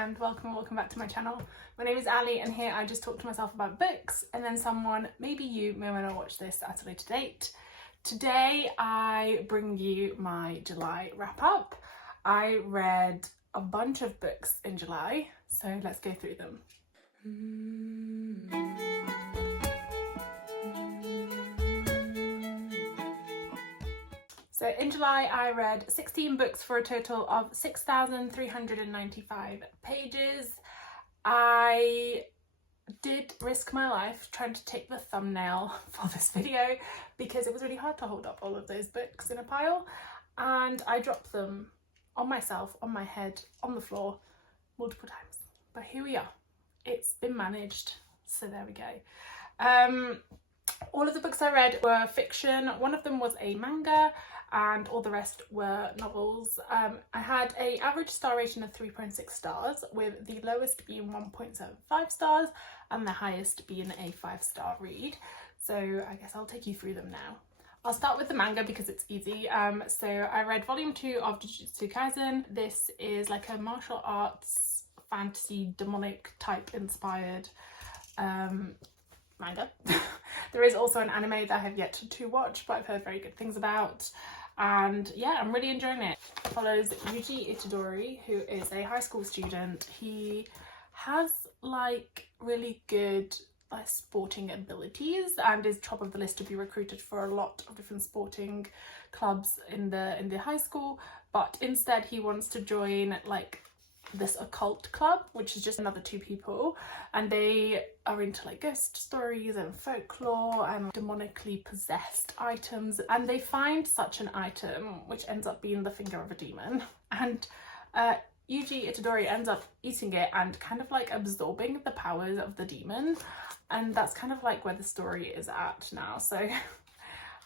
and welcome back to my channel. My name is Ali and here I just talk to myself about books and then someone, maybe you, may want to watch this at a later date. Today I bring you my July wrap up. I read a bunch of books in July, so let's go through them. So in July I read 16 books for a total of 6,395 pages. I did risk my life trying to take the thumbnail for this video because it was really hard to hold up all of those books in a pile, and I dropped them on myself, on my head, on the floor multiple times. But here we are. It's been managed, so there we go. All of the books I read were fiction. One of them was a manga and all the rest were novels. I had an average star rating of 3.6 stars, with the lowest being 1.75 stars and the highest being a 5-star read. So I guess I'll take you through them now. I'll start with the manga because it's easy. So I read volume 2 of Jujutsu Kaisen. This is like a martial arts, fantasy, demonic type inspired manga. There is also an anime that I have yet to watch, but I've heard very good things about, and yeah, I'm really enjoying it. It follows Yuji Itadori, who is a high school student. He has like really good sporting abilities and is top of the list to be recruited for a lot of different sporting clubs in the high school, but instead he wants to join like this occult club, which is just another 2 people, and they are into like ghost stories and folklore and demonically possessed items, and they find such an item which ends up being the finger of a demon, and Yuji Itadori ends up eating it and kind of like absorbing the powers of the demon, and that's kind of like where the story is at now. So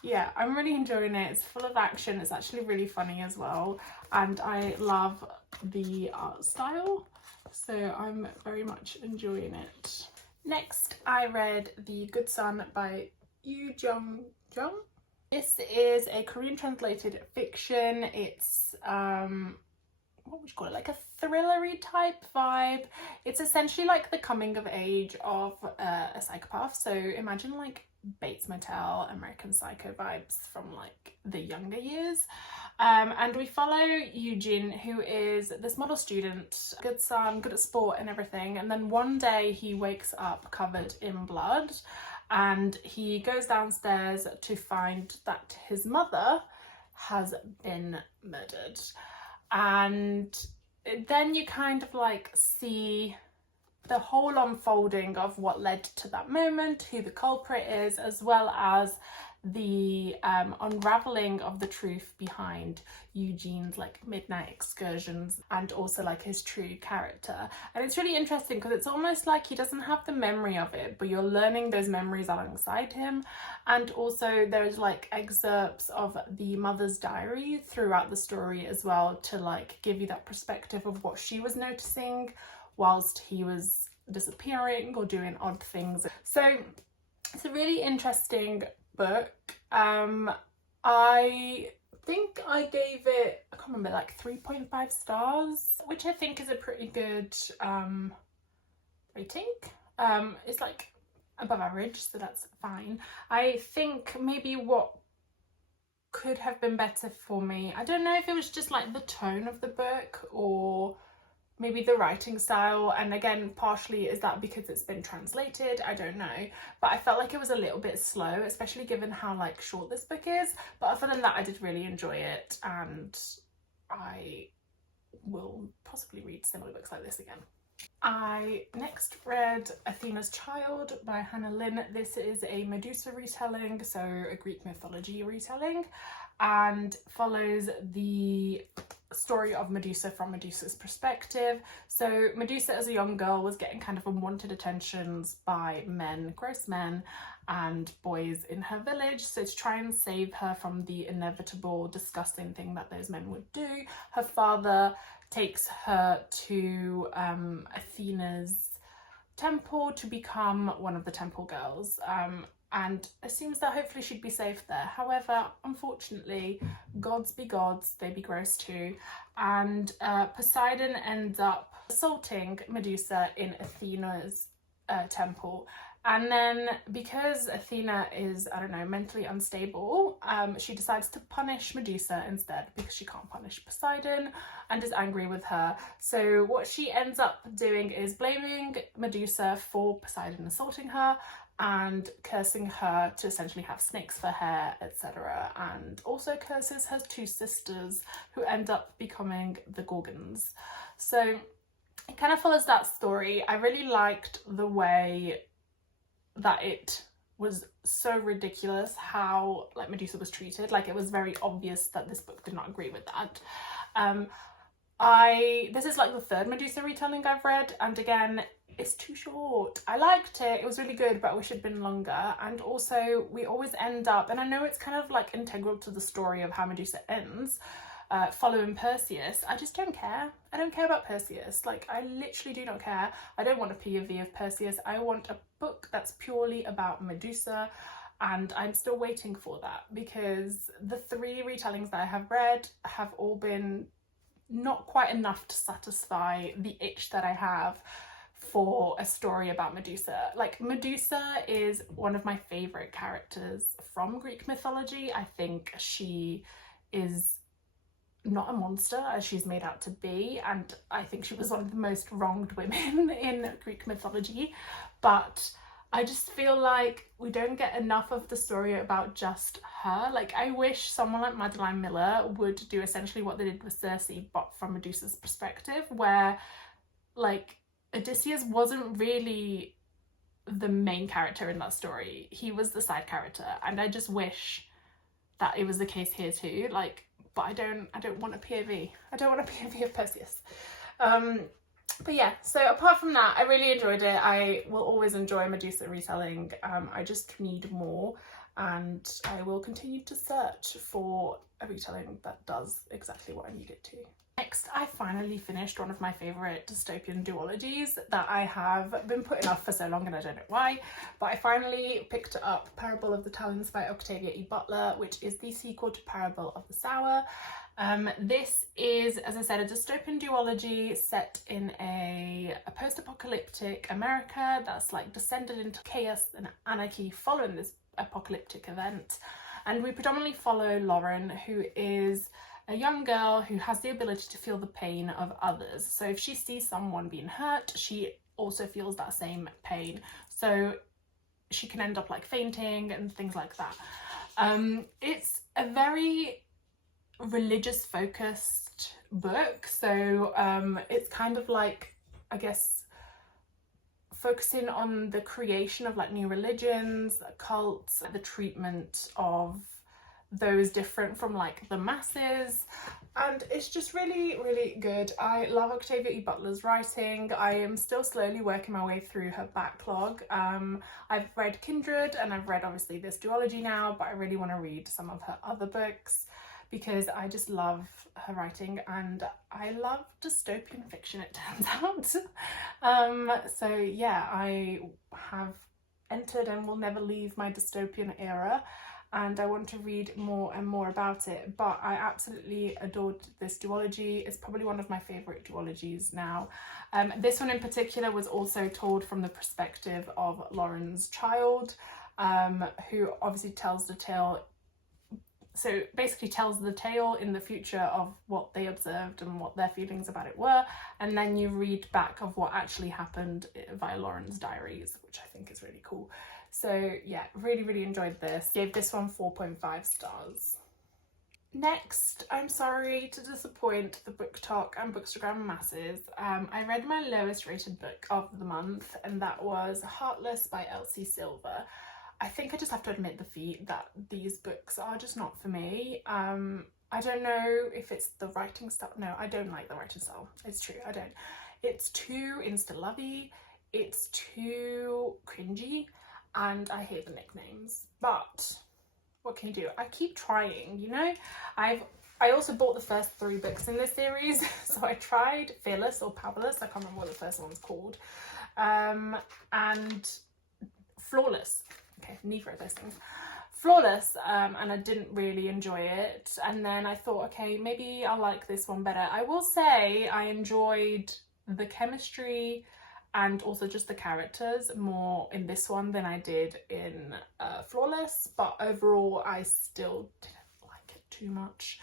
yeah, I'm really enjoying it. It's full of action. It's actually really funny as well, and I love the art style, so I'm very much enjoying it. Next, I read The Good Son by Yoo Jung Jung. This is a Korean translated fiction. It's what would you call it, like a thrillery type vibe. It's essentially like the coming of age of a psychopath, so imagine like Bates Motel, American Psycho vibes from like the younger years. And we follow Eugene, who is this model student, good son, good at sport and everything, and then one day he wakes up covered in blood and he goes downstairs to find that his mother has been murdered. And then you kind of like see the whole unfolding of what led to that moment, who the culprit is, as well as the unraveling of the truth behind Eugene's like midnight excursions and also like his true character. And it's really interesting because it's almost like he doesn't have the memory of it, but you're learning those memories alongside him. And also there's like excerpts of the mother's diary throughout the story as well, to like give you that perspective of what she was noticing whilst he was disappearing or doing odd things. So it's a really interesting book. I think I gave it, I can't remember, like 3.5 stars, which I think is a pretty good rating. It's like above average, so that's fine. I think maybe what could have been better for me, I don't know if it was just like the tone of the book or maybe the writing style, and again partially is that because it's been translated, I don't know, but I felt like it was a little bit slow, especially given how like short this book is. But other than that, I did really enjoy it, and I will possibly read similar books like this again. I next read Athena's Child by Hannah Lynn. This is a Medusa retelling, so a Greek mythology retelling, and follows the story of Medusa from Medusa's perspective. So Medusa as a young girl was getting kind of unwanted attentions by men, gross men and boys in her village. So to try and save her from the inevitable disgusting thing that those men would do, her father takes her to Athena's temple to become one of the temple girls. and assumes that hopefully she'd be safe there. However, unfortunately, gods be gods, they be gross too, and Poseidon ends up assaulting Medusa in Athena's temple. And then because Athena is, I don't know, mentally unstable, she decides to punish Medusa instead because she can't punish Poseidon and is angry with her. So what she ends up doing is blaming Medusa for Poseidon assaulting her and cursing her to essentially have snakes for hair, etc. And also curses her two sisters who end up becoming the Gorgons. So it kind of follows that story. I really liked the way that it was so ridiculous how like Medusa was treated. Like, it was very obvious that this book did not agree with that. This is like the third Medusa retelling I've read, and again, it's too short. I liked it, it was really good, but I wish it had been longer. And also we always end up, and I know it's kind of like integral to the story of how Medusa ends, following Perseus. I just don't care. I don't care about Perseus. Like, I literally do not care. I don't want a POV of Perseus. I want a book that's purely about Medusa, and I'm still waiting for that, because the 3 retellings that I have read have all been not quite enough to satisfy the itch that I have for a story about Medusa. Like, Medusa is one of my favourite characters from Greek mythology. I think she is not a monster as she's made out to be, and I think she was one of the most wronged women in Greek mythology, but I just feel like we don't get enough of the story about just her. Like, I wish someone like Madeline Miller would do essentially what they did with Circe, but from Medusa's perspective, where like Odysseus wasn't really the main character in that story, he was the side character, and I just wish that it was the case here too. Like, but I don't want a POV. I don't want a POV of Perseus. But yeah, so apart from that, I really enjoyed it. I will always enjoy Medusa retelling. I just need more, and I will continue to search for a retelling that does exactly what I need it to. Next, I finally finished one of my favourite dystopian duologies that I have been putting off for so long, and I don't know why, but I finally picked up Parable of the Talons by Octavia E. Butler, which is the sequel to Parable of the Sower. This is, as I said, a dystopian duology set in a post-apocalyptic America that's like descended into chaos and anarchy following this apocalyptic event. And we predominantly follow Lauren, who is a young girl who has the ability to feel the pain of others. So if she sees someone being hurt, she also feels that same pain. So she can end up like fainting and things like that. It's a very religious focused book. So it's kind of like, I guess, focusing on the creation of like new religions, cults, the treatment of those different from like the masses, and it's just really, really good. I love Octavia E. Butler's writing. I am still slowly working my way through her backlog. I've read Kindred and I've read obviously this duology now, but I really want to read some of her other books because I just love her writing, and I love dystopian fiction, it turns out. So yeah, I have entered and will never leave my dystopian era, and I want to read more and more about it. But I absolutely adored this duology. It's probably one of my favourite duologies now. This one in particular was also told from the perspective of Lauren's child, who obviously tells the tale. So basically tells the tale in the future of what they observed and what their feelings about it were, and then you read back of what actually happened via Lauren's diaries, which I think is really cool. So yeah, really, really enjoyed this. Gave this one 4.5 stars. Next, I'm sorry to disappoint the BookTok and Bookstagram masses. I read my lowest rated book of the month, and that was Heartless by Elsie Silver. I think I just have to admit defeat that these books are just not for me. I don't know if it's the writing style. No, I don't like the writing style. It's true, I don't. It's too insta-lovey, it's too cringy, and I hate the nicknames. But what can you do? I keep trying, you know? I also bought the first 3 books in this series. So I tried Fearless or Powerless, I can't remember what the first one's called, and Flawless. Okay, neither of those things. Flawless, and I didn't really enjoy it, and then I thought, okay, maybe I'll like this one better. I will say I enjoyed the chemistry and also just the characters more in this one than I did in Flawless, but overall I still didn't like it too much.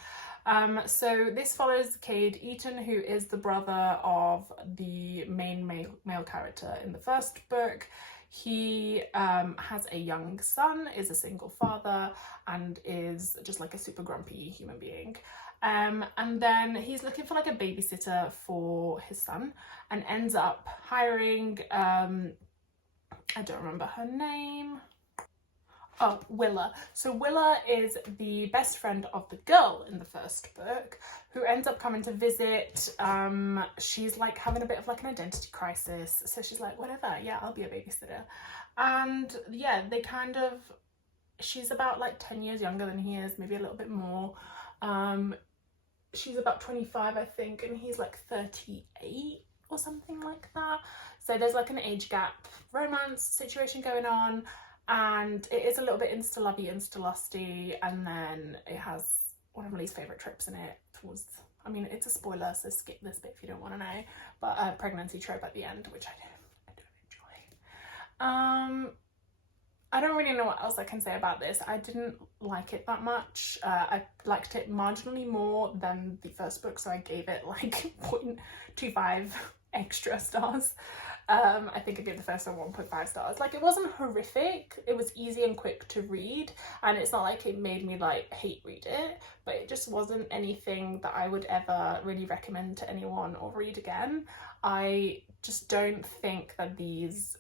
So this follows Cade Eaton, who is the brother of the main male character in the first book. He has a young son, is a single father, and is just like a super grumpy human being. And then he's looking for like a babysitter for his son and ends up hiring, I don't remember her name. Oh, Willa. So Willa is the best friend of the girl in the first book who ends up coming to visit. She's like having a bit of like an identity crisis. So she's like, whatever, yeah, I'll be a babysitter. And yeah, they kind of, she's about like 10 years younger than he is, maybe a little bit more. She's about 25, I think, and he's like 38 or something like that. So there's like an age gap romance situation going on, and it is a little bit insta-lovey, insta-lusty, and then it has one of my least favourite tropes in it towards, I mean, it's a spoiler, so skip this bit if you don't want to know, but a pregnancy trope at the end, which I don't enjoy. I don't really know what else I can say about this. I didn't like it that much. I liked it marginally more than the first book, so I gave it like 0.25 extra stars. I think I gave the first one 1.5 stars. Like, it wasn't horrific. It was easy and quick to read, and it's not like it made me like hate read it, but it just wasn't anything that I would ever really recommend to anyone or read again. I just don't think that these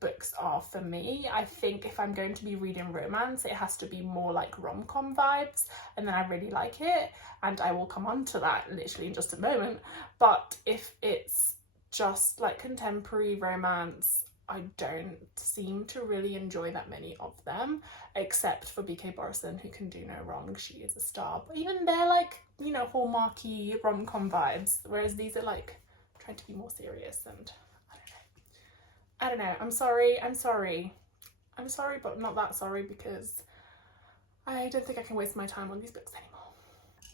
books are for me. I think if I'm going to be reading romance, it has to be more like rom-com vibes, and then I really like it, and I will come on to that literally in just a moment. But if it's just like contemporary romance, I don't seem to really enjoy that many of them, except for B.K. Borison, who can do no wrong. She is a star, but even they're like, you know, hallmarky rom-com vibes, whereas these are like trying to be more serious, and I don't know. I'm sorry, but not that sorry, because I don't think I can waste my time on these books anymore.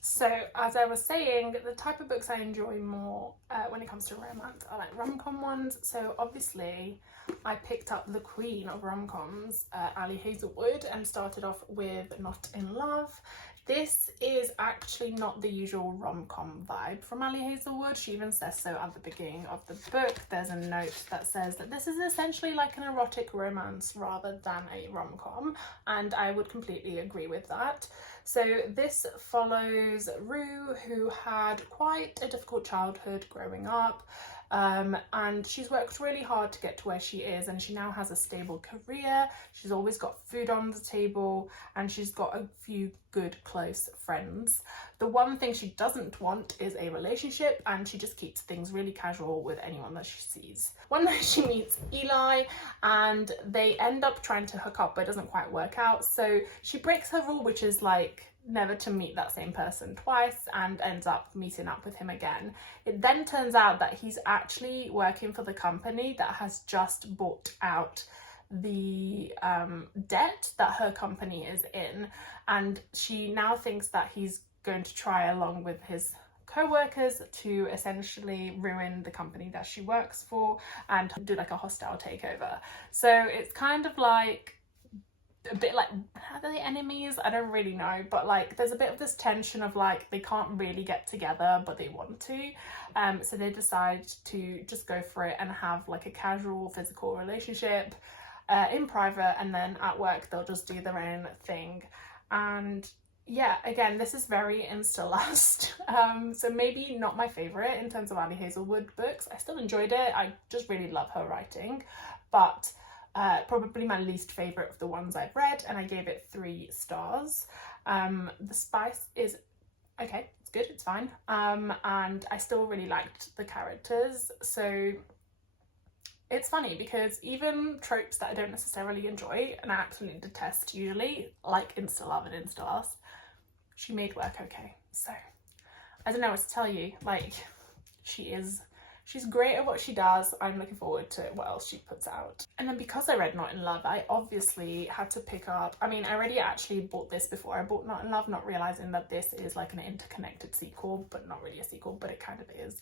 So, as I was saying, the type of books I enjoy more when it comes to romance are like rom-com ones. So obviously I picked up the queen of rom-coms, Ali Hazelwood, and started off with Not in Love. This is actually not the usual rom-com vibe from Ali Hazelwood. She even says so at the beginning of the book. There's a note that says that this is essentially like an erotic romance rather than a rom-com, and I would completely agree with that. So this follows Rue, who had quite a difficult childhood growing up, and she's worked really hard to get to where she is, and she now has a stable career. She's always got food on the table, and she's got a few good close friends. The one thing she doesn't want is a relationship, and she just keeps things really casual with anyone that she sees. One day she meets Eli, and they end up trying to hook up, but it doesn't quite work out. So she breaks her rule, which is like never to meet that same person twice, and ends up meeting up with him again. It then turns out that he's actually working for the company that has just bought out the debt that her company is in, and she now thinks that he's going to try, along with his co-workers, to essentially ruin the company that she works for and do like a hostile takeover. So it's kind of like a bit like, are they enemies? I don't really know, but like there's a bit of this tension of like they can't really get together but they want to, so they decide to just go for it and have like a casual physical relationship in private, and then at work they'll just do their own thing. And yeah, again, this is very insta-lust, so maybe not my favourite in terms of Ali Hazelwood books. I still enjoyed it, I just really love her writing, but probably my least favourite of the ones I've read, and I gave it 3 stars. The spice is okay, it's good, it's fine, and I still really liked the characters. So it's funny because even tropes that I don't necessarily enjoy and I absolutely detest usually, like insta-love and insta-lust, she made work okay. So I don't know what to tell you, like she is She's great at what she does. I'm looking forward to what else she puts out. And then because I read Not in Love, I obviously had to pick up, I mean, I already actually bought this before I bought Not in Love, not realising that this is like an interconnected sequel, but not really a sequel, but it kind of is.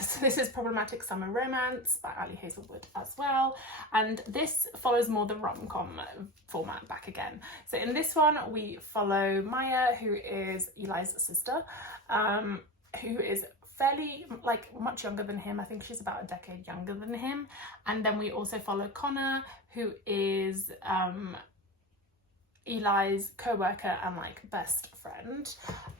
So this is Problematic Summer Romance by Ali Hazelwood as well, and this follows more the rom-com format back again. So in this one we follow Maya, who is Eli's sister, who is fairly, like, much younger than him. I think she's about a decade younger than him. And then we also follow Connor, who is Eli's co-worker and like best friend,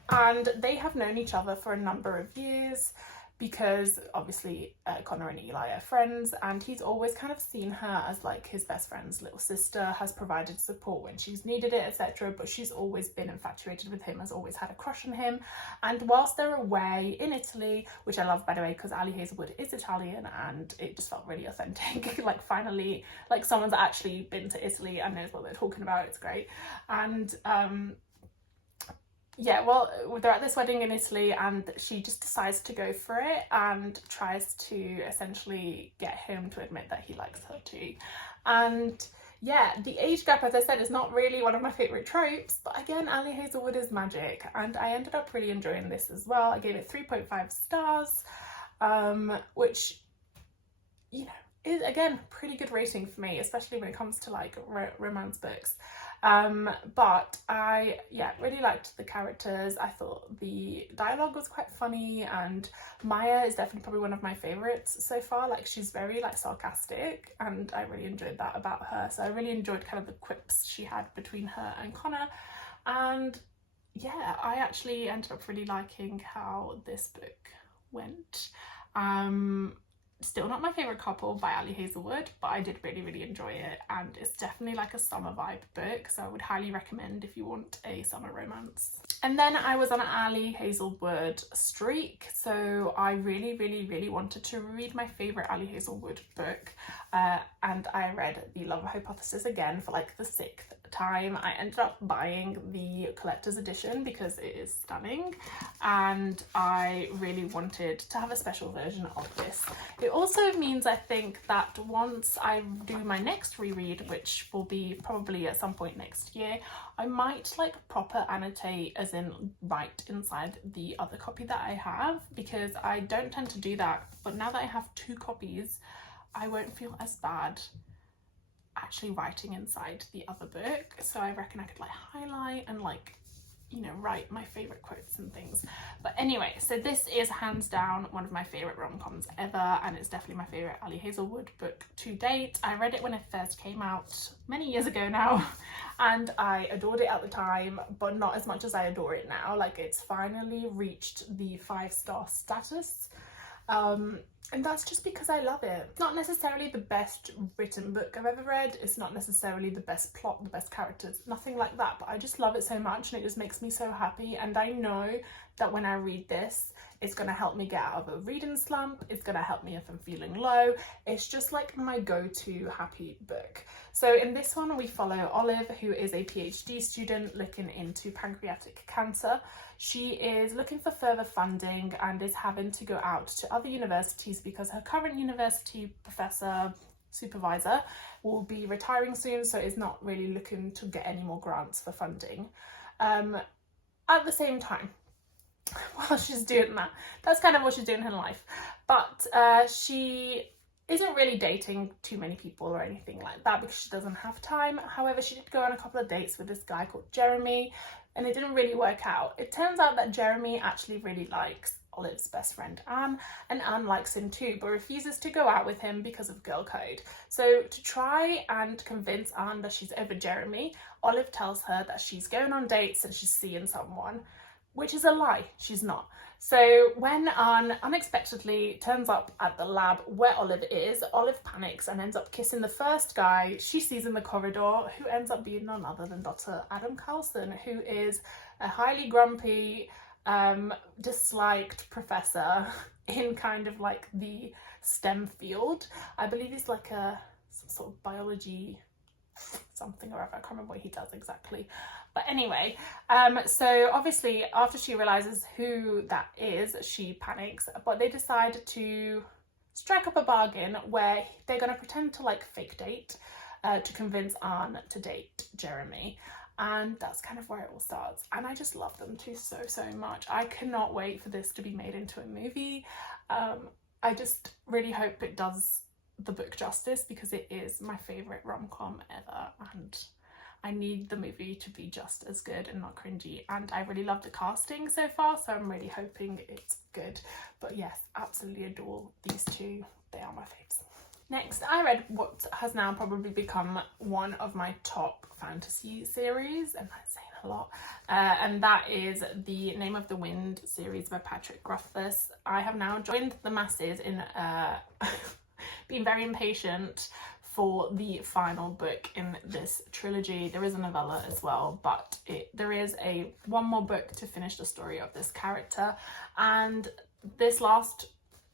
and they have known each other for a number of years because obviously Connor and Eli are friends, and he's always kind of seen her as like his best friend's little sister, has provided support when she's needed it, etc. But she's always been infatuated with him, has always had a crush on him. And whilst they're away in Italy, which I love, by the way, because Ali Hazelwood is Italian and it just felt really authentic, like finally like someone's actually been to Italy and knows what they're talking about. It's great. And yeah, well, they're at this wedding in Italy and she just decides to go for it and tries to essentially get him to admit that he likes her too. And yeah, the age gap, as I said, is not really one of my favourite tropes, but again, Ali Hazelwood is magic, and I ended up really enjoying this as well. I gave it 3.5 stars, which, you know, is again pretty good rating for me, especially when it comes to like romance books. But I really liked the characters. I thought the dialogue was quite funny, and Maya is definitely probably one of my favorites so far. Like, she's very like sarcastic, and I really enjoyed that about her. So I really enjoyed kind of the quips she had between her and Connor. And yeah, I actually ended up really liking how this book went. Still not my favourite couple by Ali Hazelwood, but I did really enjoy it, and it's definitely like a summer vibe book, so I would highly recommend if you want a summer romance. And then I was on an Ali Hazelwood streak, so I really wanted to read my favourite Ali Hazelwood book, and I read The Love Hypothesis again for like the 6th time. I ended up buying the collector's edition because it is stunning, and I really wanted to have a special version of this. It also means, I think, that once I do my next reread, which will be probably at some point next year, I might like proper annotate, as in write inside the other copy that I have, because I don't tend to do that. But now that I have 2 copies, I won't feel as bad actually writing inside the other book. So I reckon I could like highlight and like, you know, write my favourite quotes and things. But anyway, so this is hands down one of my favourite rom-coms ever, and it's definitely my favourite Ali Hazelwood book to date. I read it when it first came out many years ago now, and I adored it at the time, but not as much as I adore it now. Like, it's finally reached the 5-star status. And that's just because I love it. It's not necessarily the best written book I've ever read. It's not necessarily the best plot, the best characters, nothing like that. But I just love it so much, and it just makes me so happy. And I know that when I read this, it's going to help me get out of a reading slump. It's going to help me if I'm feeling low. It's just like my go-to happy book. So in this one, we follow Olive, who is a PhD student looking into pancreatic cancer. She is looking for further funding and is having to go out to other universities because her current university professor, supervisor, will be retiring soon, so is not really looking to get any more grants for funding. At the same time, while she's doing that, that's kind of what she's doing in her life. But she isn't really dating too many people or anything like that because she doesn't have time. However, she did go on a couple of dates with this guy called Jeremy, and it didn't really work out. It turns out that Jeremy actually really likes Olive's best friend Anne, and Anne likes him too, but refuses to go out with him because of girl code. So to try and convince Anne that she's over Jeremy, Olive tells her that she's going on dates and she's seeing someone, which is a lie. She's not. So when Anne unexpectedly turns up at the lab where Olive is, Olive panics and ends up kissing the first guy she sees in the corridor, who ends up being none other than Dr. Adam Carlson, who is a highly grumpy, disliked professor in kind of like the STEM field. I believe he's like some sort of biology something or other. I can't remember what he does exactly. But anyway, so obviously after she realizes who that is, she panics, but they decide to strike up a bargain where they're going to pretend to like fake date to convince Anne to date Jeremy. And that's kind of where it all starts. And I just love them two so much. I cannot wait for this to be made into a movie. I just really hope it does the book justice, because it is my favourite rom-com ever, and I need the movie to be just as good and not cringy. And I really love the casting so far, so I'm really hoping it's good. But yes, absolutely adore these two. They are my faves. Next, I read what has now probably become one of my top fantasy series, and that's saying a lot, and that is the Name of the Wind series by Patrick Rothfuss. I have now joined the masses in being very impatient for the final book in this trilogy. There is a novella as well, but there is one more book to finish the story of this character, and this last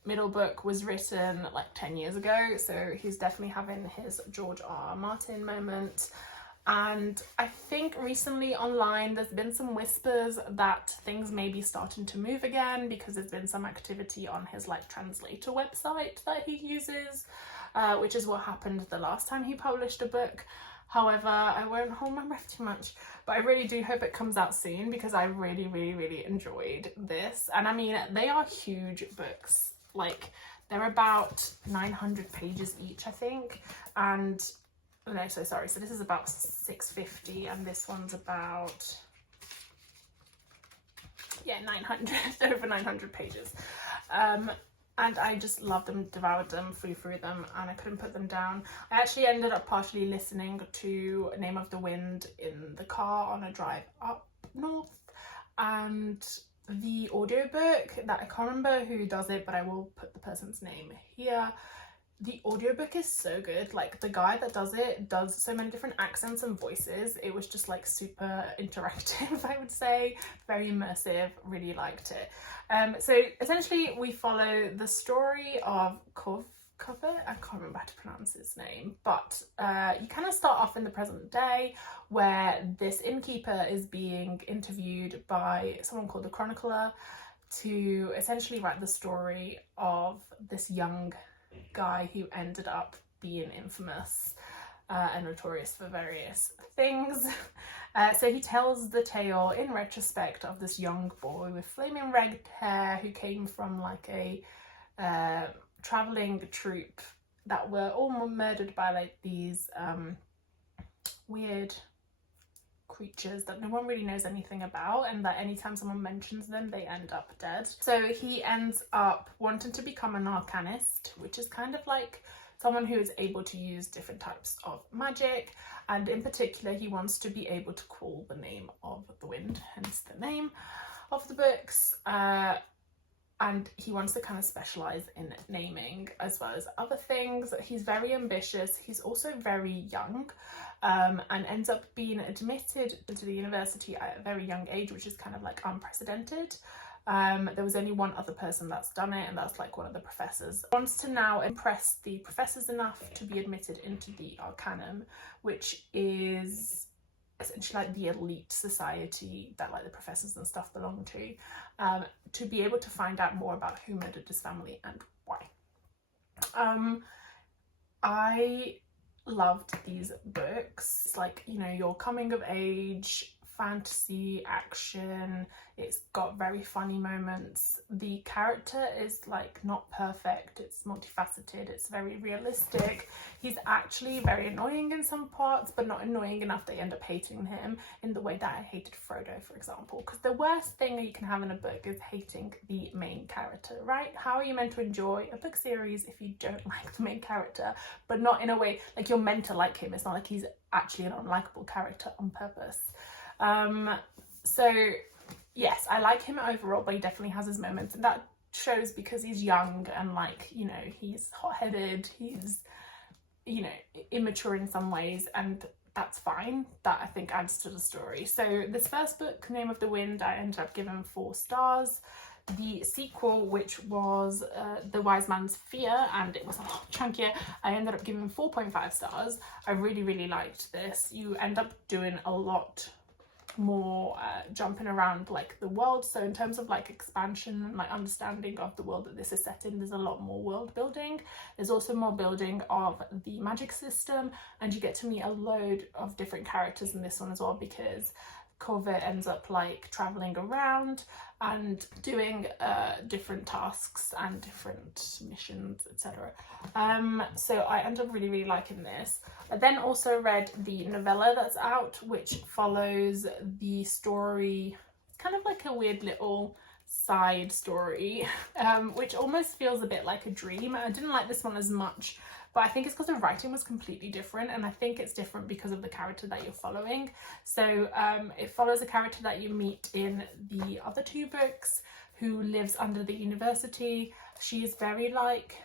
middle book was written like 10 years ago, so he's definitely having his George R.R. Martin moment. And I think recently online there's been some whispers that things may be starting to move again, because there's been some activity on his like translator website that he uses, which is what happened the last time he published a book. However, I won't hold my breath too much, but I really do hope it comes out soon, because I really enjoyed this. And I mean, they are huge books. Like, they're about 900 pages each, I think, and no, so sorry, so this is about 650 and this one's about 900 over 900 pages, and I just loved them, devoured them, flew through them, and I couldn't put them down. I actually ended up partially listening to Name of the Wind in the car on a drive up north, and the audiobook that I can't remember who does it, but I will put the person's name here. The audiobook is so good. Like, the guy that does it does so many different accents and voices. It was just like super interactive, I would say, very immersive. Really liked it. So essentially we follow the story of Covet. I can't remember how to pronounce his name, but you kind of start off in the present day, where this innkeeper is being interviewed by someone called the Chronicler to essentially write the story of this young guy who ended up being infamous and notorious for various things. So he tells the tale in retrospect of this young boy with flaming red hair who came from like a traveling troupe that were all murdered by like these weird creatures that no one really knows anything about, and that anytime someone mentions them they end up dead. So he ends up wanting to become an arcanist, which is kind of like someone who is able to use different types of magic, and in particular he wants to be able to call the name of the wind, hence the name of the books, and he wants to kind of specialize in naming as well as other things. He's very ambitious. He's also very young, and ends up being admitted into the university at a very young age, which is kind of like unprecedented. There was only one other person that's done it, and that's like one of the professors. He wants to now impress the professors enough to be admitted into the Arcanum, which is essentially like the elite society that like the professors and stuff belong to be able to find out more about who murdered his family and why. I loved these books. It's like, you know, your coming of age fantasy action. It's got very funny moments. The character is like not perfect, it's multifaceted, it's very realistic. He's actually very annoying in some parts, but not annoying enough that you end up hating him in the way that I hated Frodo, for example. Because the worst thing you can have in a book is hating the main character, right? How are you meant to enjoy a book series if you don't like the main character? But not in a way like you're meant to like him. It's not like he's actually an unlikable character on purpose. So yes, I like him overall, but he definitely has his moments, and that shows because he's young and like, you know, he's hot-headed, he's, you know, immature in some ways, and that's fine. That I think adds to the story. So this first book, Name of the Wind, I ended up giving 4 stars. the sequel, which was The Wise Man's Fear, and it was a lot chunkier. I ended up giving 4.5 stars. I really liked this. You end up doing a lot more jumping around like the world, so in terms of like expansion and like understanding of the world that this is set in, there's a lot more world building. There's also more building of the magic system, and you get to meet a load of different characters in this one as well, because Kove ends up like traveling around and doing different tasks and different missions, etc. So I end up really liking this. I then also read the novella that's out, which follows the story. It's kind of like a weird little side story, which almost feels a bit like a dream. I didn't like this one as much, but I think it's because the writing was completely different, and I think it's different because of the character that you're following. So it follows a character that you meet in the other two books who lives under the university. She's very like,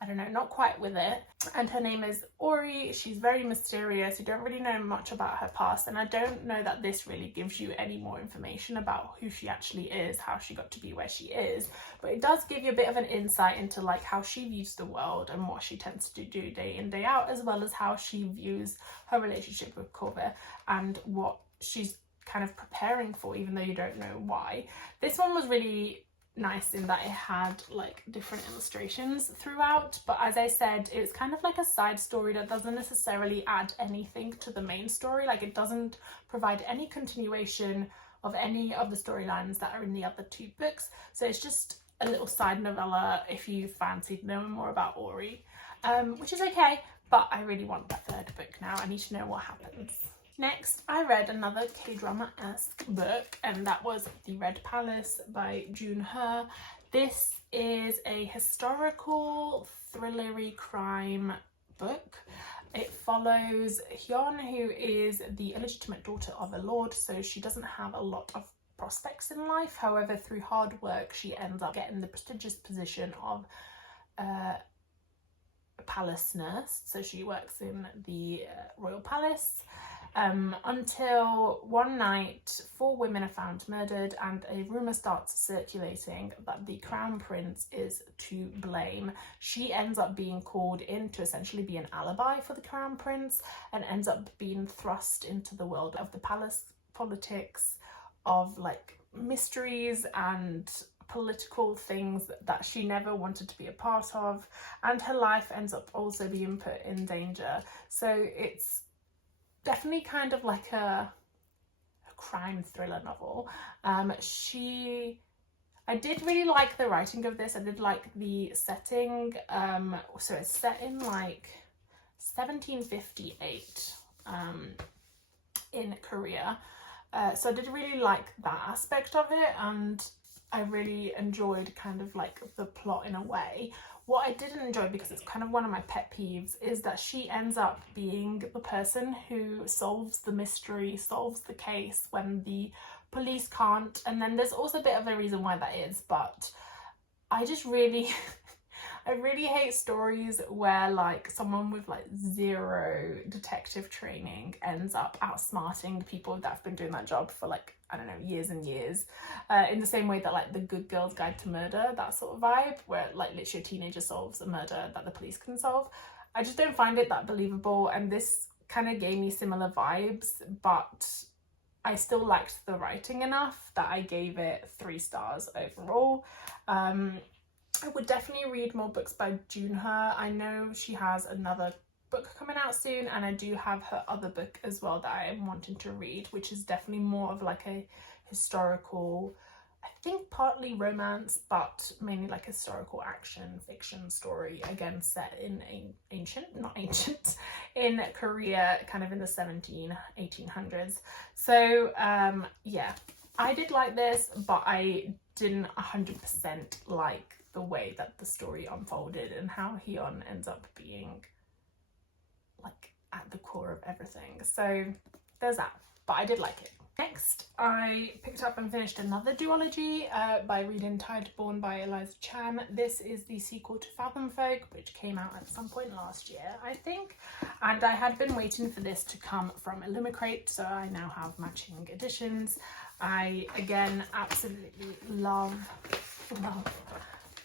I don't know, not quite with it. And her name is Ori. She's very mysterious. You don't really know much about her past, and I don't know that this really gives you any more information about who she actually is, how she got to be where she is, but it does give you a bit of an insight into like how she views the world and what she tends to do day in, day out, as well as how she views her relationship with Kove and what she's kind of preparing for, even though you don't know why. This one was really nice in that it had like different illustrations throughout, but as I said, it was kind of like a side story that doesn't necessarily add anything to the main story. Like, it doesn't provide any continuation of any of the storylines that are in the other two books, so it's just a little side novella if you fancied knowing more about Ori, which is okay, but I really want the third book now. I need to know what happens. Next, I read another K-drama-esque book, and that was The Red Palace by June He. This is a historical thrillery crime book. It follows Hyun, who is the illegitimate daughter of a lord, so she doesn't have a lot of prospects in life. However, through hard work, she ends up getting the prestigious position of palace nurse. So she works in the royal palace. Until one night 4 women are found murdered, and a rumour starts circulating that the crown prince is to blame. She ends up being called in to essentially be an alibi for the crown prince, and ends up being thrust into the world of the palace politics, of like mysteries and political things that she never wanted to be a part of, and her life ends up also being put in danger. So it's definitely kind of like a crime thriller novel. I did really like the writing of this. I did like the setting. So it's set in like 1758 in Korea. So I did really like that aspect of it, and I really enjoyed kind of like the plot in a way. What I didn't enjoy, because it's kind of one of my pet peeves, is that she ends up being the person who solves the mystery, solves the case when the police can't. And then there's also a bit of a reason why that is, but I just really I really hate stories where like someone with like 0 detective training ends up outsmarting people that have been doing that job for like, I don't know, years and years, in the same way that like The Good Girl's Guide to Murder, that sort of vibe, where like literally a teenager solves a murder that the police can solve. I just don't find it that believable, and this kind of gave me similar vibes, but I still liked the writing enough that I gave it 3 stars overall. I would definitely read more books by June He. I know she has another book coming out soon, and I do have her other book as well that I am wanting to read, which is definitely more of like a historical, I think partly romance, but mainly like historical action fiction story, again set in in Korea, kind of in the 1800s. So yeah, I did like this, but I didn't 100% like the way that the story unfolded and how Hyun ends up being like at the core of everything. So there's that, but I did like it. Next, I picked up and finished another duology by reading Tideborn by Eliza Chan. This is the sequel to Fathom Folk, which came out at some point last year, I think, and I had been waiting for this to come from Illumicrate, so I now have matching editions. I, again, absolutely love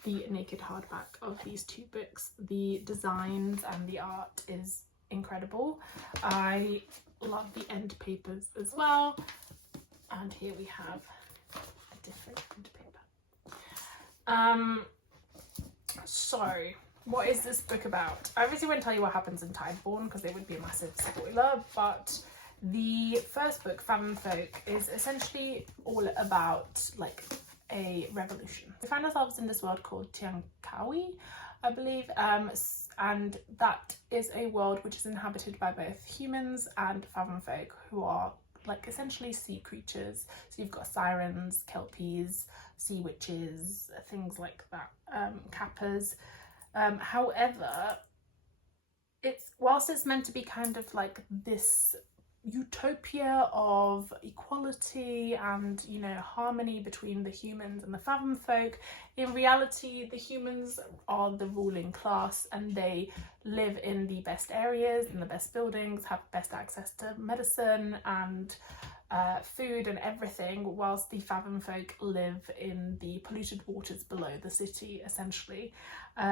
the naked hardback of these two books. The designs and the art is incredible. I love the end papers as well. And here we have a different end paper. So what is this book about? I obviously won't tell you what happens in Tideborn because it would be a massive spoiler, but the first book, Fathom Folk, is essentially all about like a revolution. We find ourselves in this world called Tiankawi, I believe, and that is a world which is inhabited by both humans and Fathom Folk, who are like essentially sea creatures. So you've got sirens, kelpies, sea witches, things like that, kappas. However, whilst it's meant to be kind of like this utopia of equality and, you know, harmony between the humans and the Fathom Folk, in reality the humans are the ruling class and they live in the best areas, in the best buildings, have best access to medicine and food and everything, whilst the Fathom Folk live in the polluted waters below the city, essentially.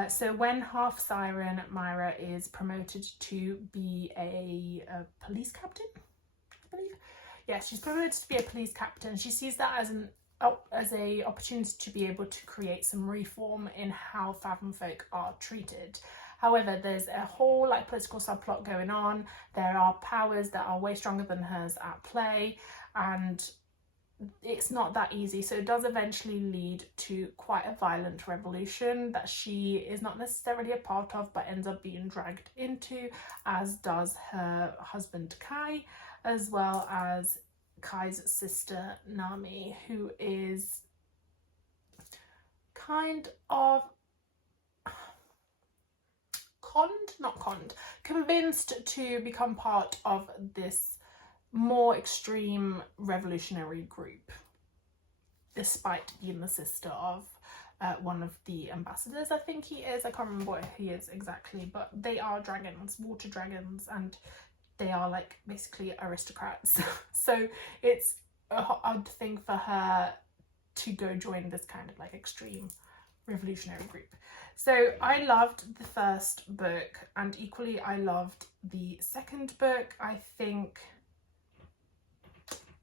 So when half siren Myra is promoted to be a police captain, I believe. Yes, she's promoted to be a police captain. She sees that as a opportunity to be able to create some reform in how Fathom Folk are treated. However, there's a whole like political subplot going on. There are powers that are way stronger than hers at play, and it's not that easy. So it does eventually lead to quite a violent revolution that she is not necessarily a part of, but ends up being dragged into, as does her husband Kai, as well as Kai's sister Nami, who is kind of convinced to become part of this more extreme revolutionary group, despite being the sister of one of the ambassadors, I think he is. I can't remember what he is exactly, but they are dragons, water dragons, and they are like basically aristocrats. So it's a odd thing for her to go join this kind of like extreme revolutionary group. So I loved the first book, and equally I loved the second book. I think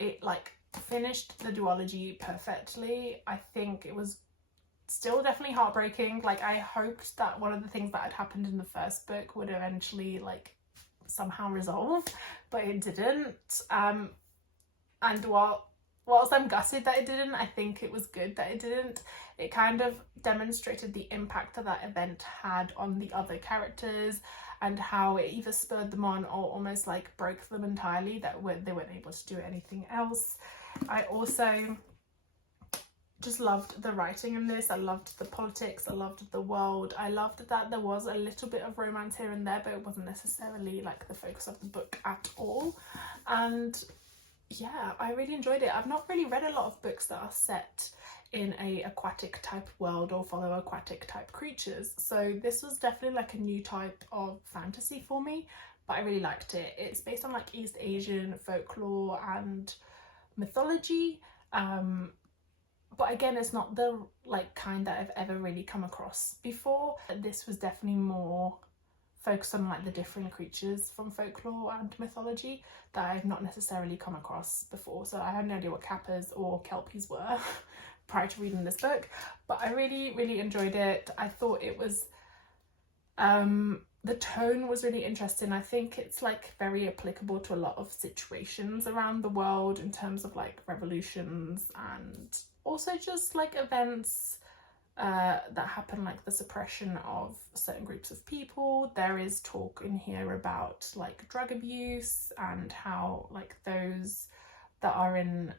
it like finished the duology perfectly. I think it was still definitely heartbreaking. Like I hoped that one of the things that had happened in the first book would eventually like somehow resolve, but it didn't. And whilst I'm gutted that it didn't, I think it was good that it didn't. It kind of demonstrated the impact that that event had on the other characters and how it either spurred them on or almost like broke them entirely, that they weren't able to do anything else. I also just loved the writing in this. I loved the politics, I loved the world, I loved that there was a little bit of romance here and there, but it wasn't necessarily like the focus of the book at all. And yeah, I really enjoyed it. I've not really read a lot of books that are set in a aquatic type world or follow aquatic type creatures, so this was definitely like a new type of fantasy for me, but I really liked it. It's based on like East Asian folklore and mythology, but again, it's not the like kind that I've ever really come across before. This was definitely more focused on like the different creatures from folklore and mythology that I've not necessarily come across before. So I had no idea what kappas or kelpies were prior to reading this book, but I really enjoyed it. I thought it was the tone was really interesting. I think it's like very applicable to a lot of situations around the world in terms of like revolutions and also just like events that happen, like the suppression of certain groups of people. There is talk in here about like drug abuse and how like those that are in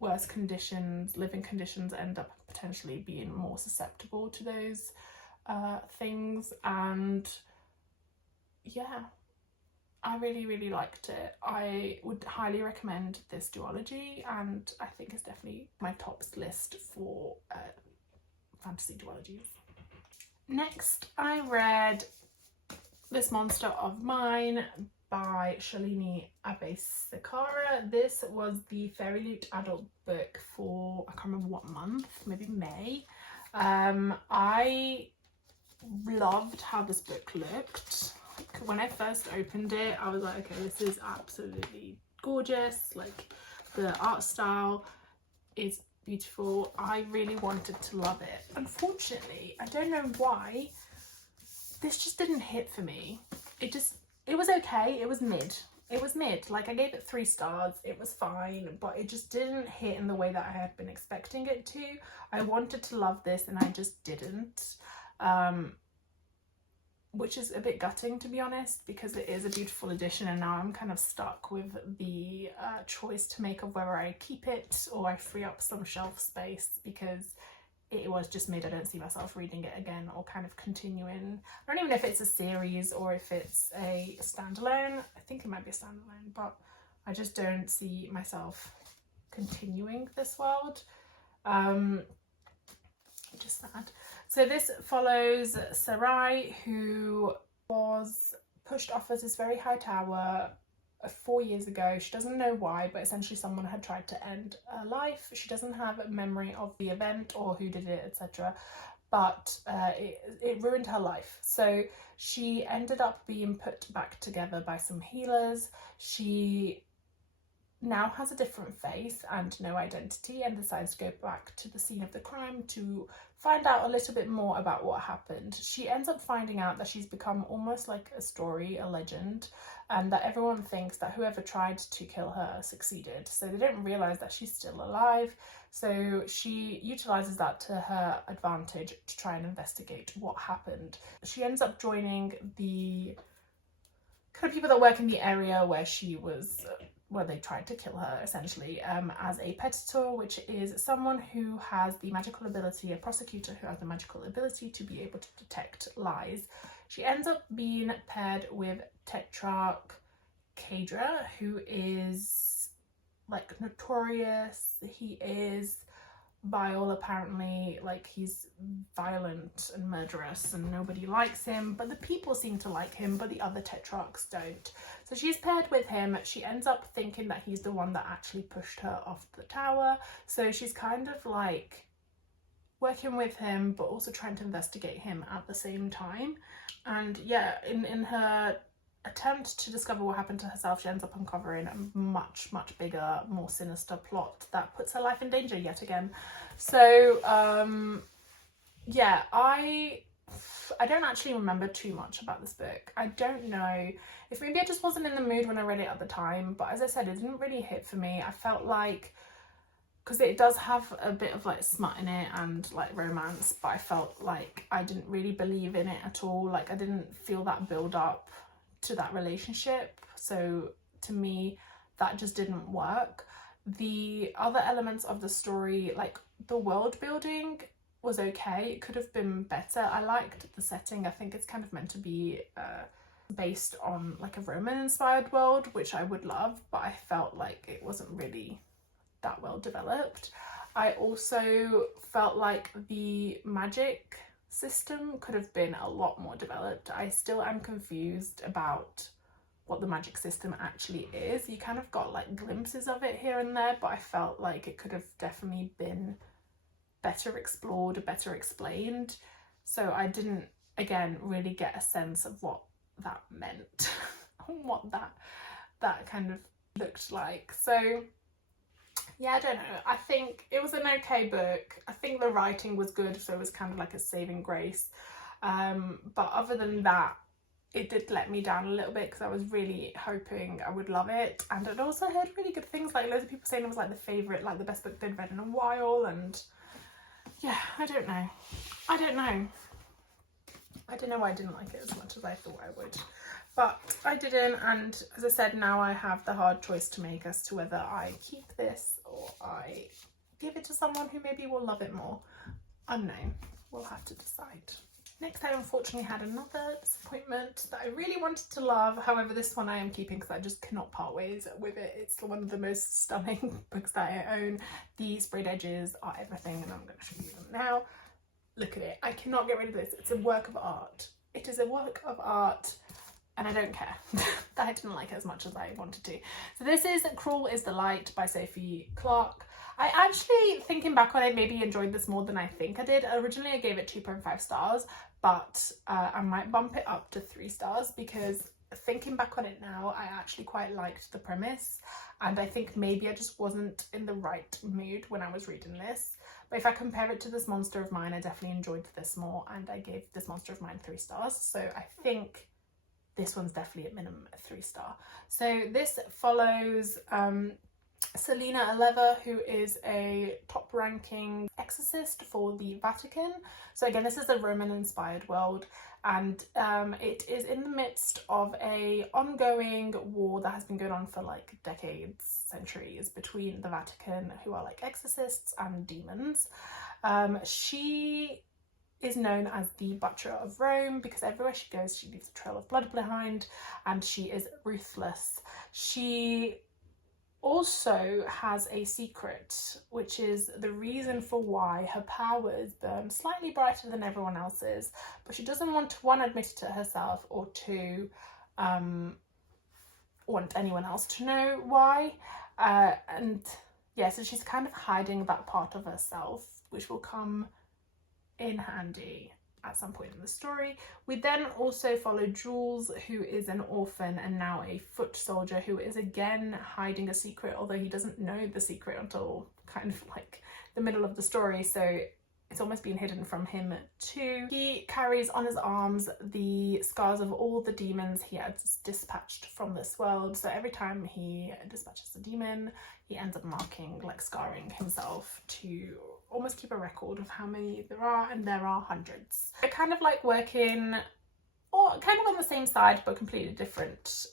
worse conditions, living conditions, end up potentially being more susceptible to those things. And yeah, I really liked it. I would highly recommend this duology, and I think it's definitely my tops list for fantasy duologies. Next, I read This Monster of Mine by Shalini Abesekara. This was the Fairy Loot adult book for, I can't remember what month, maybe May. I loved how this book looked. When I first opened it, I was like, okay, this is absolutely gorgeous. Like, the art style is beautiful. I really wanted to love it. Unfortunately, I don't know why, this just didn't hit for me. It was okay, it was mid. It was mid. Like, I gave it 3 stars, it was fine, but it just didn't hit in the way that I had been expecting it to. I wanted to love this and I just didn't. Which is a bit gutting, to be honest, because it is a beautiful edition, and now I'm kind of stuck with the choice to make of whether I keep it or I free up some shelf space, because it was just mid. I don't see myself reading it again or kind of continuing. I don't even know if it's a series or if it's a standalone. I think it might be a standalone, but I just don't see myself continuing this world. Just sad. So this follows Sarai, who was pushed off of this very high tower 4 years ago. She doesn't know why, but essentially someone had tried to end her life. She doesn't have a memory of the event or who did it, etc. But it ruined her life. So she ended up being put back together by some healers. She now has a different face and no identity, and decides to go back to the scene of the crime to find out a little bit more about what happened. She ends up finding out that she's become almost like a story, a legend, and that everyone thinks that whoever tried to kill her succeeded. So they don't realise that she's still alive. So she utilises that to her advantage to try and investigate what happened. She ends up joining the kind of people that work in the area where she was, where they tried to kill her, essentially, as a petitor, which is someone who has the magical ability, a prosecutor who has the magical ability to be able to detect lies. She ends up being paired with Tetrarch Kadra, who is like notorious. He is vile, apparently. Like, he's violent and murderous and nobody likes him, but the people seem to like him, but the other tetrarchs don't. So she's paired with him. She ends up thinking that he's the one that actually pushed her off the tower, so she's kind of like working with him but also trying to investigate him at the same time. And yeah, in her attempt to discover what happened to herself, she ends up uncovering a much bigger, more sinister plot that puts her life in danger yet again. So yeah, I don't actually remember too much about this book. I don't know if maybe I just wasn't in the mood when I read it at the time, but as I said, it didn't really hit for me. I felt like, because it does have a bit of like smut in it and like romance, but I felt like I didn't really believe in it at all. Like, I didn't feel that build up to that relationship, so to me that just didn't work. The other elements of the story, like the world building, was okay. It could have been better. I liked the setting. I think it's kind of meant to be based on like a Roman inspired world, which I would love, but I felt like it wasn't really that well developed. I also felt like the magic system could have been a lot more developed. I still am confused about what the magic system actually is. You kind of got like glimpses of it here and there, but I felt like it could have definitely been better explored, better explained. So I didn't, again, really get a sense of what that meant, what that kind of looked like. So yeah, I don't know. I think it was an okay book. I think the writing was good, so it was kind of like a saving grace. But other than that, it did let me down a little bit, because I was really hoping I would love it. And I'd also heard really good things, like loads of people saying it was like the favourite, like the best book they'd read in a while. And yeah, I don't know why I didn't like it as much as I thought I would. But I didn't, and as I said, now I have the hard choice to make as to whether I keep this or I give it to someone who maybe will love it more. Unknown. We'll have to decide. Next, I unfortunately had another disappointment that I really wanted to love. However, this one I am keeping because I just cannot part ways with it. It's one of the most stunning books that I own. The sprayed edges are everything, and I'm going to show you them now. Look at it. I cannot get rid of this. It's a work of art. It is a work of art. and I don't care that I didn't like it as much as I wanted to. So this is Cruel is the Light by Sophie Clarke. I actually, thinking back on it, maybe enjoyed this more than I think I did. Originally I gave it 2.5 stars, but I might bump it up to 3 stars because thinking back on it now, I actually quite liked the premise, and I think maybe I just wasn't in the right mood when I was reading this. But if I compare it to This Monster of Mine, I definitely enjoyed this more, and I gave This Monster of Mine 3 stars. So I think this one's definitely at minimum a 3 star. So this follows Selena Aleva, who is a top-ranking exorcist for the Vatican. So again, this is a Roman-inspired world, and it is in the midst of a ongoing war that has been going on for like decades, centuries, between the Vatican, who are like exorcists, and demons. She is known as the Butcher of Rome because everywhere she goes she leaves a trail of blood behind, and she is ruthless. She also has a secret, which is the reason for why her powers burn slightly brighter than everyone else's, but she doesn't want to, one, admit it to herself, or two, want anyone else to know why. And yeah, so she's kind of hiding that part of herself, which will come in handy at some point in the story. We then also follow Jules, who is an orphan and now a foot soldier, who is again hiding a secret, although he doesn't know the secret until kind of like the middle of the story, so it's almost been hidden from him too. He carries on his arms the scars of all the demons he has dispatched from this world, so every time he dispatches a demon, he ends up marking, like scarring himself to almost keep a record of how many there are, and there are hundreds. They're kind of like working, or kind of on the same side, but completely different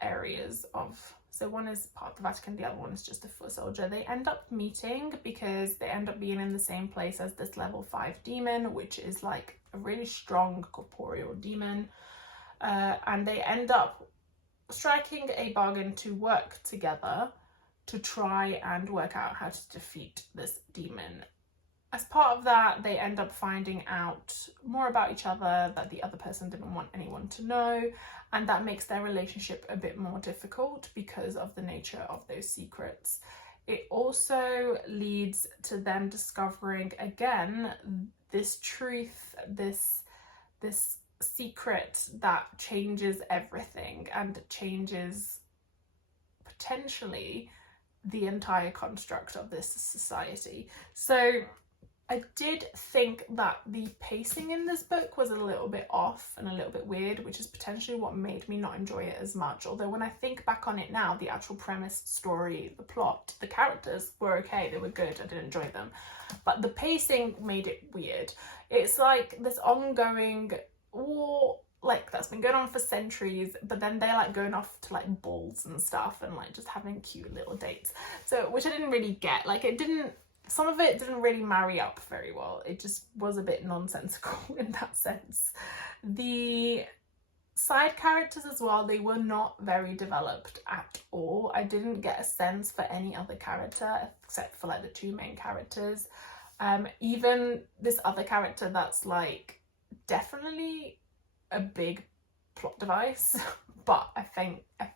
areas of, so one is part of the Vatican, the other one is just a foot soldier. They end up meeting because they end up being in the same place as this level 5 demon, which is like a really strong corporeal demon, and they end up striking a bargain to work together to try and work out how to defeat this demon. As part of that, they end up finding out more about each other that the other person didn't want anyone to know, and that makes their relationship a bit more difficult because of the nature of those secrets. It also leads to them discovering again this truth, this secret that changes everything and changes potentially the entire construct of this society. So I did think that the pacing in this book was a little bit off and a little bit weird, which is potentially what made me not enjoy it as much. Although when I think back on it now, the actual premise, story, the plot, the characters were okay, they were good, I did enjoy them. But the pacing made it weird. It's like this ongoing war, like that's been going on for centuries, but then they're like going off to like balls and stuff and like just having cute little dates. So, which I didn't really get, like it didn't, some of it didn't really marry up very well. It just was a bit nonsensical in that sense. The side characters as well, they were not very developed at all. I didn't get a sense for any other character except for like the 2 main characters. Even this other character that's like definitely a big plot device, but I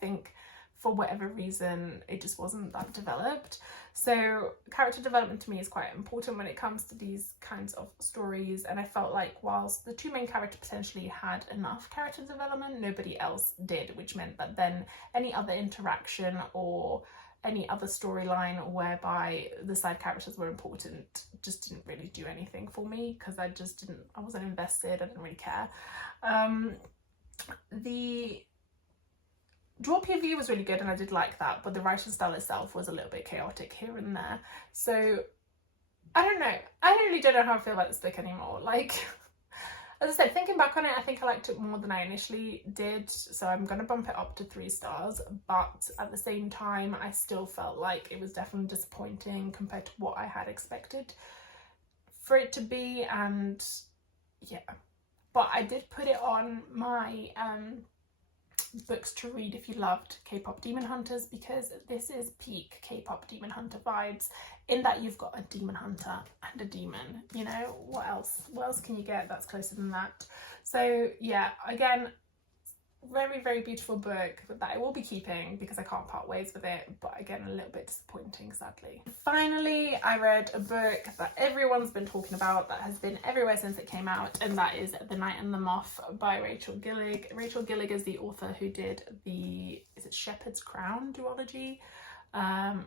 think for whatever reason it just wasn't that developed. So character development to me is quite important when it comes to these kinds of stories, and I felt like whilst the 2 main characters potentially had enough character development, nobody else did, which meant that then any other interaction or any other storyline whereby the side characters were important just didn't really do anything for me, because I wasn't invested, I didn't really care. The draw POV was really good and I did like that, but the writing style itself was a little bit chaotic here and there. So I don't know, I really don't know how I feel about this book anymore. Like, as I said, thinking back on it, I think I liked it more than I initially did, so I'm going to bump it up to 3 stars, but at the same time I still felt like it was definitely disappointing compared to what I had expected for it to be. And yeah, but I did put it on my books to read if you loved K-pop Demon Hunters, because this is peak K-pop Demon Hunter vibes, in that you've got a demon hunter and a demon, you know, what else can you get that's closer than that? So yeah, again, very, very beautiful book that I will be keeping because I can't part ways with it, but again, a little bit disappointing, sadly. Finally, I read a book that everyone's been talking about, that has been everywhere since it came out, and that is The Knight and the Moth by Rachel Gillig. Rachel Gillig is the author who did the, is it Shepherd's Crown duology?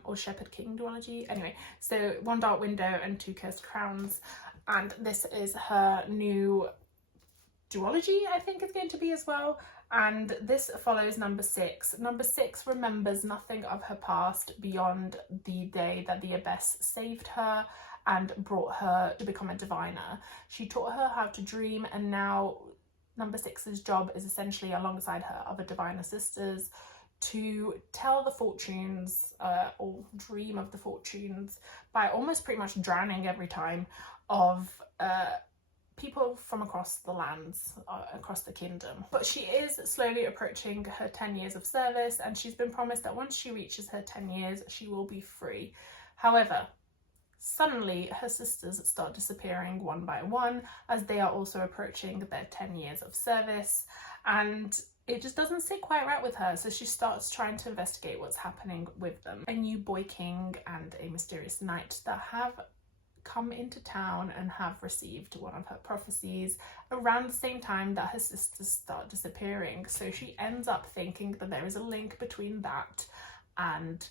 Or Shepherd King duology? Anyway, so One Dark Window and Two Cursed Crowns, and this is her new duology, I think it's going to be as well. And this follows number 6. Number 6 remembers nothing of her past beyond the day that the Abyss saved her and brought her to become a diviner. She taught her how to dream, and now number 6's job is essentially, alongside her other diviner sisters, to tell the fortunes or dream of the fortunes by almost pretty much drowning every time of people from across the lands, across the kingdom. But she is slowly approaching her 10 years of service, and she's been promised that once she reaches her 10 years, she will be free. However, suddenly her sisters start disappearing one by one as they are also approaching their 10 years of service, and it just doesn't sit quite right with her, so she starts trying to investigate what's happening with them. A new boy king and a mysterious knight that have come into town and have received one of her prophecies around the same time that her sisters start disappearing. So she ends up thinking that there is a link between that and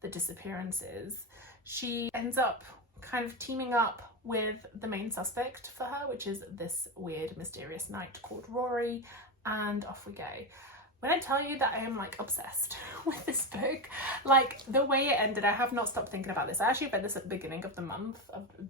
the disappearances. She ends up kind of teaming up with the main suspect for her, which is this weird mysterious knight called Rory, and off we go. When I tell you that I am like obsessed with this book, like the way it ended, I have not stopped thinking about this. I actually read this at the beginning of the month,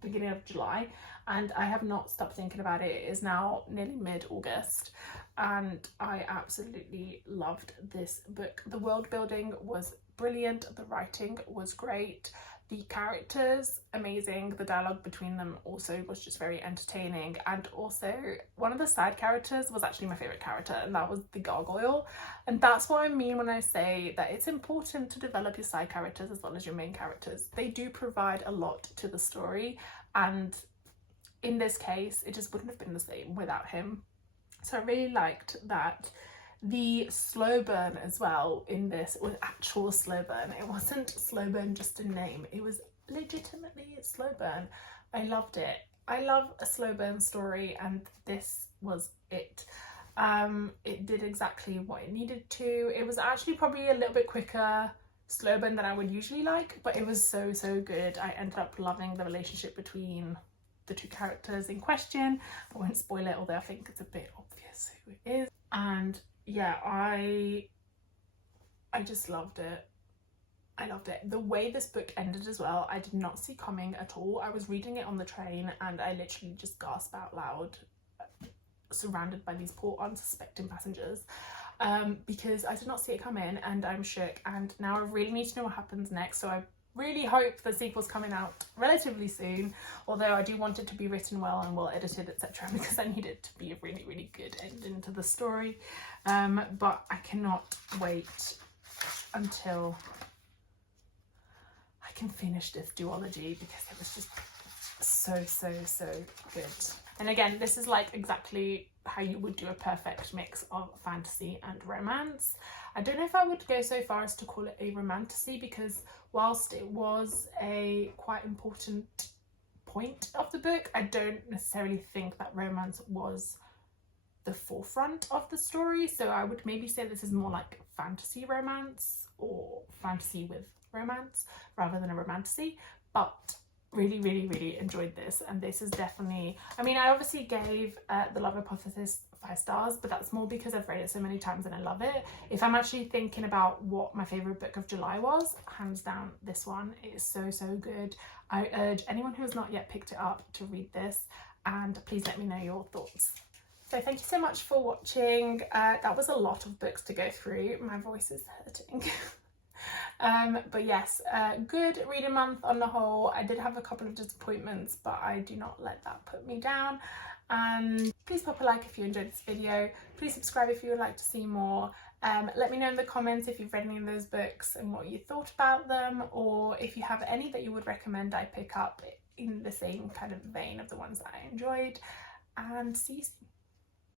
beginning of July, and I have not stopped thinking about it. It is now nearly mid-August, and I absolutely loved this book. The world building was brilliant, the writing was great, the characters amazing, the dialogue between them also was just very entertaining, and also one of the side characters was actually my favourite character, and that was the gargoyle. And that's what I mean when I say that it's important to develop your side characters as well as your main characters. They do provide a lot to the story, and in this case it just wouldn't have been the same without him. So I really liked that. The slow burn as well in this was actual slow burn. It wasn't slow burn just a name, it was legitimately slow burn. I loved it. I love a slow burn story, and this was it. It did exactly what it needed to. It was actually probably a little bit quicker slow burn than I would usually like, but it was so good. I ended up loving the relationship between the two characters in question. I won't spoil it, although I think it's a bit obvious who it is. And yeah, I just loved it. I loved it. The way this book ended as well, I did not see coming at all. I was reading it on the train and I literally just gasped out loud, surrounded by these poor unsuspecting passengers, because I did not see it coming, and I'm shook, and now I really need to know what happens next. So I really hope the sequel's coming out relatively soon, although I do want it to be written well and well edited, etc., because I need it to be a really good ending to the story. But I cannot wait until I can finish this duology, because it was just so good. And again, this is like exactly how you would do a perfect mix of fantasy and romance. I don't know if I would go so far as to call it a romantasy, because whilst it was a quite important point of the book, I don't necessarily think that romance was the forefront of the story. So I would maybe say this is more like fantasy romance, or fantasy with romance, rather than a romantasy. But really enjoyed this, and this is definitely, I mean, I obviously gave The Love Hypothesis 5 stars, but that's more because I've read it so many times and I love it. If I'm actually thinking about what my favourite book of July was, hands down this one. It is so good. I urge anyone who has not yet picked it up to read this, and please let me know your thoughts. So thank you so much for watching. That was a lot of books to go through. My voice is hurting. But yes, good reading month on the whole. I did have a couple of disappointments, but I do not let that put me down. And please pop a like if you enjoyed this video. Please subscribe if you would like to see more. Let me know in the comments if you've read any of those books and what you thought about them, or if you have any that you would recommend I pick up in the same kind of vein of the ones that I enjoyed. And see you soon.